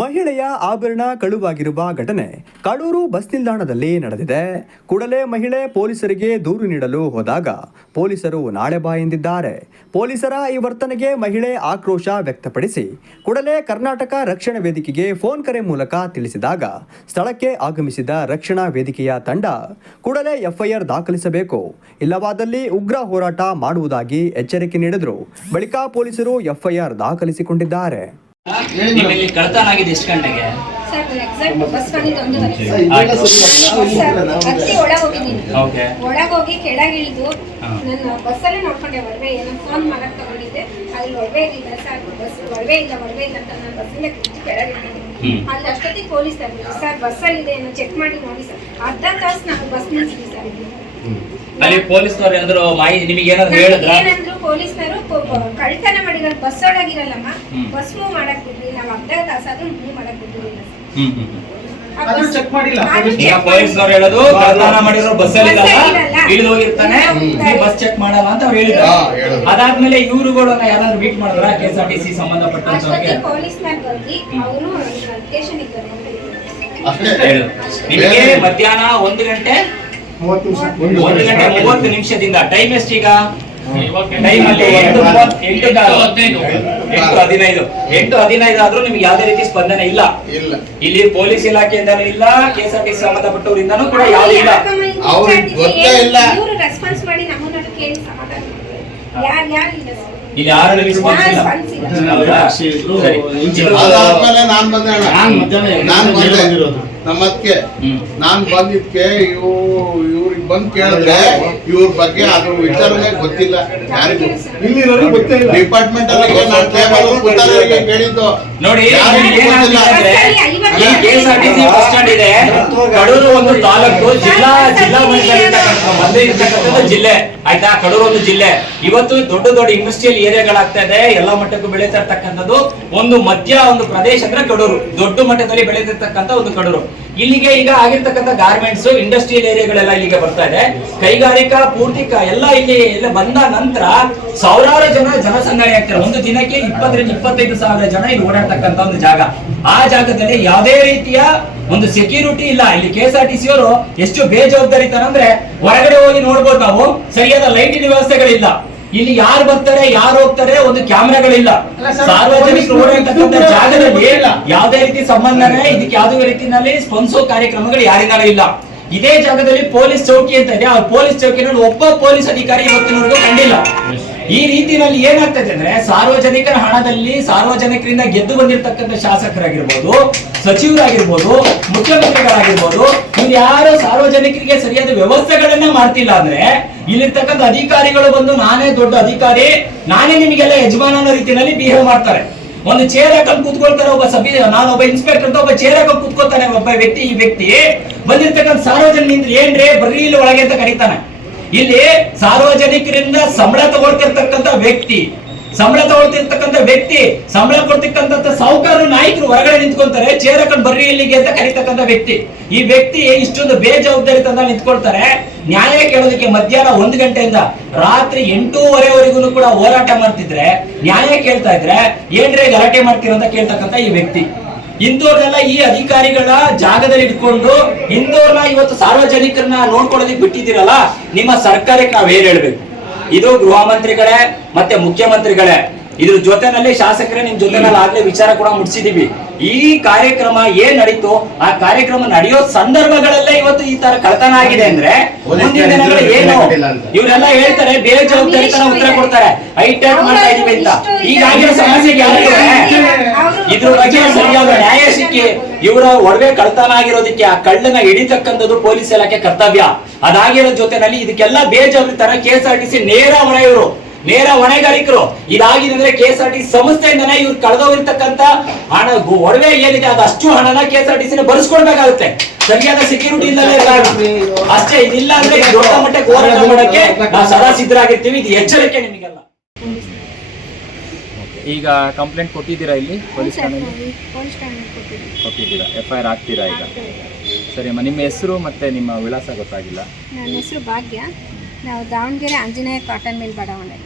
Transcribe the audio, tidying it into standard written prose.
ಮಹಿಳೆಯ ಆಭರಣ ಕಳುವಾಗಿರುವ ಘಟನೆ ಕಡೂರು ಬಸ್ ನಿಲ್ದಾಣದಲ್ಲಿ ನಡೆದಿದೆ. ಕೂಡಲೇ ಮಹಿಳೆ ಪೊಲೀಸರಿಗೆ ದೂರು ನೀಡಲು ಹೋದಾಗ ಪೊಲೀಸರು ನಾಳೆ ಬಾ ಎಂದಿದ್ದಾರೆ. ಪೊಲೀಸರ ಈ ವರ್ತನೆಗೆ ಮಹಿಳೆ ಆಕ್ರೋಶ ವ್ಯಕ್ತಪಡಿಸಿ ಕೂಡಲೇ ಕರ್ನಾಟಕ ರಕ್ಷಣಾ ವೇದಿಕೆಗೆ ಫೋನ್ ಕರೆ ಮೂಲಕ ತಿಳಿಸಿದಾಗ ಸ್ಥಳಕ್ಕೆ ಆಗಮಿಸಿದ ರಕ್ಷಣಾ ವೇದಿಕೆಯ ತಂಡ ಕೂಡಲೇ ಎಫ್ಐಆರ್ ದಾಖಲಿಸಬೇಕು, ಇಲ್ಲವಾದಲ್ಲಿ ಉಗ್ರ ಹೋರಾಟ ಮಾಡುವುದಾಗಿ ಎಚ್ಚರಿಕೆ ನೀಡಿದರು. ಬಳಿಕ ಪೊಲೀಸರು ಎಫ್ಐಆರ್ ದಾಖಲಿಸಿಕೊಂಡಿದ್ದಾರೆ. ನಿಮ್ಮಲ್ಲಿ ಕಳ್ತನ ಆಗಿದೆ ಎಷ್ಟು ಗಂಟೆಗೆ? ಸರ್ ಎಕ್ಸಾಕ್ಟ್ ಬಸ್ ಬಂದಿದ್ದು 1:30 ಒಳಗೋಗಿ ಕೆಳಗಿಳಿದು ನನ್ನ ಬಸ್ಸಲ್ಲೇ ನೋಡ್ಕೊಂಡೆ. ಒಡವೆ ಏನೋ ಫೋನ್ ಮಾಡಕ್ ತಗೊಂಡಿದ್ದೆ, ಅಲ್ಲಿ ಒಡವೆ ಇಲ್ಲ ಸರ್, ಬಸ್ ಒಡವೆ ಇಲ್ಲ ಅಂತ ನಾನು ಬಸ್ಸಿಂದ ಕೆಳಗಿಳಿದೆ. ಅಲ್ಲಿ ಅಷ್ಟೊತ್ತಿಗೆ ಪೊಲೀಸ್ ಸರ್ ಬಸ್ಸಲ್ಲಿದೆ ಏನೋ ಚೆಕ್ ಮಾಡಿ ನೋಡಿ ಸರ್. ಅರ್ಧ ತಾಸು ನಾನು ಬಸ್ ನಿಲ್ಸಿದ್ವಿ ಸರ್. ಅಲ್ಲಿ ಪೊಲೀಸ್ನವರು ಏನಾದ್ರು ಮಾಹಿತಿ ನಿಮಗೆ ಏನಾದ್ರು ಹೇಳಿದ್ರ? ಏನಂದ್ರು ಪೊಲೀಸ್ನವರು ಕಳ್ತನ ಮಾಡಿರೋದು ಬಸ್ ಒಳಗಿರಲ್ಲಮ್ಮ, ಬಸ್ ಮೂವ್ ಮಾಡಕ್ ಬಿಡ್ರಿ, ನಾವು ಅರ್ಧ ತಾಸಾದ್ರೂ ಮೂವ್ ಮಾಡಕ್ ಬಿಟ್ಟಿರಲಿಲ್ಲ ಪೊಲೀಸ್ನವ್ರು ಹೇಳೋದು ಕಳ್ತನ ಮಾಡಿರೋ ಬಸ್ ಅಲ್ಲಿ ಇಳಿದು ಹೋಗಿರ್ತಾನೆ, ಬಸ್ ಚೆಕ್ ಮಾಡಲ್ಲ ಅಂತ ಅವ್ರು ಹೇಳಿದ್ರು. ಅದಾದ್ಮೇಲೆ ಇವ್ರುಗಳನ್ನ ಯಾರಾದ್ರೂ ಮೀಟ್ ಮಾಡಿದ್ರ KSRTC ಸಂಬಂಧಪಟ್ಟಂತವ್ರಿಗೆ? ಪೊಲೀಸ್ನವ್ರು ಬಂದು ಅವರು ಸ್ಟೇಷನ್ ಇದ್ದಾರೆ. ನಿಮಗೆ ಮಧ್ಯಾಹ್ನ 1:30 ಟೈಮ್ ಎಷ್ಟೀಗ? ಟೈಮ್ ಅಲ್ಲಿ 8:15 ಆದ್ರೂ ನಿಮ್ಗೆ ಯಾವ್ದೇ ರೀತಿ ಸ್ಪಂದನೆ ಇಲ್ಲ. ಇಲ್ಲಿ ಪೊಲೀಸ್ ಇಲಾಖೆಯಿಂದನೂ ಇಲ್ಲ, KSRTC ಸಂಬಂಧಪಟ್ಟವರಿಂದನೂ ಕೂಡ ಯಾವ್ದು ಇಲ್ಲ. ರೆಸ್ಪಾನ್ಸ್ ಮಾಡಿ ನಮ್ಮನ್ನ ಕೇಳಿ ಸಮಾಧಾನ ಇಲ್ಲಿ ಯಾರು ರೆಸ್ಪಾನ್ಸ್ ಇಲ್ಲ. ನಮ್ಮದಕ್ಕೆ ನಾನ್ ಬಂದಿದ್ಕೆ ಇವ್ರಿಗೆ ಬಂದ್ ಕೇಳಿದ್ರೆ ಇವ್ರ ಬಗ್ಗೆ ಅದ್ರ ವಿಚಾರನೆ ಗೊತ್ತಿಲ್ಲ ಯಾರಿಗೂ. ಡಿಪಾರ್ಟ್ಮೆಂಟ್ ಅವರಿಗೆ ಕೇಳಿದ್ದು ನೋಡಿ. KSRTC ಬಸ್ ಸ್ಟ್ಯಾಂಡ್ ಇದೆ, ಕಡೂರು ಒಂದು ತಾಲೂಕು, ಜಿಲ್ಲಾ ಇರ್ತಕ್ಕಂಥದ್ದು ಜಿಲ್ಲೆ ಆಯ್ತಾ. ಕಡೂರು ಒಂದು ಜಿಲ್ಲೆ. ಇವತ್ತು ದೊಡ್ಡ ಇಂಡಸ್ಟ್ರಿಯಲ್ ಏರಿಯಾಗಳಾಗ್ತಾ ಇದೆ, ಎಲ್ಲ ಮಟ್ಟಕ್ಕೂ ಬೆಳೀತಾ ಇರ್ತಕ್ಕಂಥದ್ದು ಒಂದು ಒಂದು ಪ್ರದೇಶ ಅಂದ್ರೆ ಕಡೂರು, ದೊಡ್ಡ ಮಟ್ಟದಲ್ಲಿ ಬೆಳೀತಿರ್ತಕ್ಕಂಥ ಒಂದು ಕಡೂರು. ಇಲ್ಲಿಗೆ ಈಗ ಆಗಿರ್ತಕ್ಕಂಥ ಗಾರ್ಮೆಂಟ್ಸ್ ಇಂಡಸ್ಟ್ರಿಯಲ್ ಏರಿಯಾಗಳೆಲ್ಲ ಇಲ್ಲಿಗೆ ಬರ್ತಾ ಇದೆ. ಕೈಗಾರಿಕಾ ಪೂರ್ತಿ ಎಲ್ಲ ಇಲ್ಲಿ ಎಲ್ಲ ಬಂದ ನಂತರ ಸಾವಿರಾರು ಜನಸಂದಣಿ ಆಗ್ತಾರೆ. ಒಂದು ದಿನಕ್ಕೆ 20-25 ಸಾವಿರ ಜನ ಇಲ್ಲಿ ಓಡಾಡ್ತಕ್ಕಂಥ ಒಂದು ಜಾಗ. ಆ ಜಾಗದಲ್ಲಿ ಯಾವುದೇ ರೀತಿಯ ಒಂದು ಸೆಕ್ಯೂರಿಟಿ ಇಲ್ಲ. ಇಲ್ಲಿ KSRTC ಅವರು ಎಷ್ಟು ಬೇಜವಾಬ್ದಾರಿತನ ಅಂದ್ರೆ ಹೊರಗಡೆ ಹೋಗಿ ನೋಡ್ಬೋದು ನಾವು, ಸರಿಯಾದ ಲೈಟಿನ ವ್ಯವಸ್ಥೆಗಳಿಲ್ಲ. ಇಲ್ಲಿ ಯಾರು ಬರ್ತಾರೆ ಯಾರು ಹೋಗ್ತಾರೆ ಒಂದು ಕ್ಯಾಮೆರಾಗಳಿಲ್ಲ. ಸಾರ್ವಜನಿಕರು ಓಡಾಡ್ತಕ್ಕಂಥ ಜಾಗದಲ್ಲಿ ಯಾವುದೇ ರೀತಿ ಸಂಬಂಧನೇ ಇದಕ್ಕೆ ಯಾವುದೇ ರೀತಿಯಲ್ಲಿ ಸ್ಪಂದಿಸೋ ಕಾರ್ಯಕ್ರಮಗಳು ಯಾರಿಂದಲೂ ಇಲ್ಲ. ಇದೇ ಜಾಗದಲ್ಲಿ ಪೊಲೀಸ್ ಚೌಕಿ ಅಂತ ಇದೆ, ಆ ಪೊಲೀಸ್ ಚೌಕಿನಲ್ಲಿ ಒಬ್ಬ ಪೊಲೀಸ್ ಅಧಿಕಾರಿ ಇವತ್ತಿನವರೆಗೂ ಕಂಡಿಲ್ಲ. ಈ ರೀತಿಯಲ್ಲಿ ಏನಾಗ್ತದೆ ಅಂದ್ರೆ ಸಾರ್ವಜನಿಕರ ಹಣದಲ್ಲಿ ಸಾರ್ವಜನಿಕರಿಂದ ಗೆದ್ದು ಬಂದಿರತಕ್ಕಂಥ ಶಾಸಕರಾಗಿರ್ಬೋದು, ಸಚಿವರಾಗಿರ್ಬೋದು, ಮುಖ್ಯಮಂತ್ರಿಗಳಾಗಿರ್ಬೋದು, ಇವ್ರು ಯಾರು ಸಾರ್ವಜನಿಕರಿಗೆ ಸರಿಯಾದ ವ್ಯವಸ್ಥೆಗಳನ್ನ ಮಾಡ್ತಿಲ್ಲ ಅಂದ್ರೆ ಇಲ್ಲಿರ್ತಕ್ಕಂಥ ಅಧಿಕಾರಿಗಳು ಬಂದು ನಾನೇ ದೊಡ್ಡ ಅಧಿಕಾರಿ, ನಾನೇ ನಿಮಗೆಲ್ಲ ಯಜಮಾನ ಅನ್ನೋ ರೀತಿಯಲ್ಲಿ ಬಿಹೇವ್ ಮಾಡ್ತಾರೆ. ಒಂದು ಚೇರ್ ಹಾಕೊಂಡು ಕೂತ್ಕೊಳ್ತಾರೆ. ನಾನೊಬ್ಬ ಇನ್ಸ್ಪೆಕ್ಟರ್ ಅಂತ ಒಬ್ಬ ಚೇರ್ ಹಾಕೊಂಡು ಕೂತ್ಕೊಳ್ತಾನೆ ಒಬ್ಬ ವ್ಯಕ್ತಿ. ಈ ವ್ಯಕ್ತಿ ಬಂದಿರ್ತಕ್ಕಂಥ ಸಾರ್ವಜನಿಕ ಏನ್ರಿ ಬರ್ರಿ ಇಲ್ಲಿ ಒಳಗೆ ಅಂತ ಕರೀತಾನೆ. ಇಲ್ಲಿ ಸಾರ್ವಜನಿಕರಿಂದ ಸಂಬಳ ತಗೊಳ್ತಿರ್ತಕ್ಕಂಥ ವ್ಯಕ್ತಿ, ಸಂಬಳ ಕೊಡ್ತಿರ್ತಕ್ಕಂಥ ಸಾಹುಕಾರರು ನಾಯಕರು ಹೊರಗಡೆ ನಿಂತ್ಕೊಂತಾರೆ, ಚೇರ್ ಹಾಕೊಂಡು ಬರ್ರಿ ಇಲ್ಲಿಗೆ ಅಂತ ಕರೀತಕ್ಕಂಥ ವ್ಯಕ್ತಿ. ಈ ವ್ಯಕ್ತಿ ಇಷ್ಟೊಂದು ಬೇಜವಾಬ್ದಾರಿತನ ನಿಂತ್ಕೊಳ್ತಾರೆ. ನ್ಯಾಯ ಕೇಳೋದಕ್ಕೆ ಮಧ್ಯಾಹ್ನ 1 ಗಂಟೆಯಿಂದ ರಾತ್ರಿ 8:30ವರೆಗೂ ಕೂಡ ಹೋರಾಟ ಮಾಡ್ತಿದ್ರೆ, ನ್ಯಾಯ ಕೇಳ್ತಾ ಇದ್ರೆ ಏನ್ರೇ ಗಲಾಟೆ ಮಾಡ್ತೀರೋ ಅಂತ ಕೇಳ್ತಕ್ಕಂಥ ಈ ವ್ಯಕ್ತಿ. ಇಂದೋರ್ನೆಲ್ಲ ಈ ಅಧಿಕಾರಿಗಳ ಜಾಗದಲ್ಲಿ ಇಟ್ಕೊಂಡು ಇಂದೋರ್ನ ಇವತ್ತು ಸಾರ್ವಜನಿಕರನ್ನ ನೋಡ್ಕೊಳ್ಳೋದಕ್ಕೆ ಬಿಟ್ಟಿದ್ದೀರಲ್ಲ, ನಿಮ್ಮ ಸರ್ಕಾರಕ್ಕೆ ನಾವ್ ಏನ್ ಹೇಳ್ಬೇಕು? ಇದು ಗೃಹ ಮಂತ್ರಿಗಳೇ ಮತ್ತೆ ಮುಖ್ಯಮಂತ್ರಿಗಳೇ, ಇದ್ರ ಜೊತೆನಲ್ಲಿ ಶಾಸಕರೇ ನಿಮ್ ಜೊತೆನಲ್ಲಿ ಆಗ್ಲೇ ವಿಚಾರ ಕೂಡ ಮುಟ್ಸಿದೀವಿ. ಈ ಕಾರ್ಯಕ್ರಮ ಏನ್ ನಡೀತು ಆ ಕಾರ್ಯಕ್ರಮ ನಡೆಯೋ ಸಂದರ್ಭಗಳಲ್ಲೇ ಇವತ್ತು ಈ ತರ ಕಳ್ತನ ಆಗಿದೆ ಅಂದ್ರೆ ಮುಂದಿನ ದಿನಗಳು ಏನು? ಇವರೆಲ್ಲ ಹೇಳ್ತಾರೆ ಬೇಜವಾಬ್ದಾರಿತನ ಉತ್ತರ ಕೊಡ್ತಾರೆ, ಹೈಟ್ಯಾಕ್ ಮಾಡ್ತಾ ಇದೀವಿ ಅಂತ. ಈಗಾಗಿರೋ ಸಮಸ್ಯೆಗೆ ಇದ್ರ ಬಗ್ಗೆ ಸರಿಯಾದ ನ್ಯಾಯ ಸಿಕ್ಕಿ ಇವರ ಒಡವೆ ಕಳ್ತನ ಆಗಿರೋದಕ್ಕೆ ಆ ಕಳ್ಳನ ಹಿಡಿತಕ್ಕಂಥದ್ದು ಪೊಲೀಸ್ ಇಲಾಖೆ ಕರ್ತವ್ಯ. ಅದಾಗಿರೋ ಜೊತೆನಲ್ಲಿ ಇದಕ್ಕೆಲ್ಲ ಬೇಜವಾಬ್ದಾರಿತನ KSRTC ನೇರ ಹೊಣೆಗಾರಿಕರು. ಇದಾಗಿದೆ ಅಂದ್ರೆ KSRTC ಸಂಸ್ಥೆಯಿಂದನೇ ಇವ್ರು ಕಳೆದೋಗಿರ್ತಕ್ಕಂಥ ಹಣ ಒಡವೆ ಏನಿದೆ ಅದಷ್ಟು ಹಣನ KSRTC ಭರಿಸ್ಕೊಡ್ಬೇಕಾಗುತ್ತೆ. ಸರಿಯಾದ ಸೆಕ್ಯೂರಿಟಿ ಇಲ್ಲದೆ ಅಷ್ಟೇ. ಇದಿಲ್ಲ ಅಂದ್ರೆ ದೊಡ್ಡ ಮಟ್ಟಕ್ಕೆ ಹೋರಾಟ ಮಾಡಕ್ಕೆ ನಾವು ಸದಾ ಸಿದ್ಧರಾಗಿರ್ತೀವಿ. ಇದು ಎಚ್ಚರಿಕೆ ನಿಮಗೆಲ್ಲ. ಈಗ ಕಂಪ್ಲೇಂಟ್ ಕೊಟ್ಟಿದ್ದೀರಾ ಇಲ್ಲಿ ಪೊಲೀಸ್ ಠಾಣೆಯಲ್ಲಿ? ಕೊಟ್ಟಿದ್ದೀರಾ? FIR ಆಗ್ತೀರಾ ಈಗ? ಸರಿ ಅಮ್ಮ, ನಿಮ್ಮ ಹೆಸರು ಮತ್ತೆ ನಿಮ್ಮ ವಿಳಾಸ ಗೊತ್ತಾಗಿಲ್ಲ. ನನ್ನ ಹೆಸರು ಭಾಗ್ಯ, ನಾವು ದಾವಣಗೆರೆ ಆಂಜನೇಯ ಕಾಟನ್ ಮಿಲ್ ಬಡಾವಣೆ.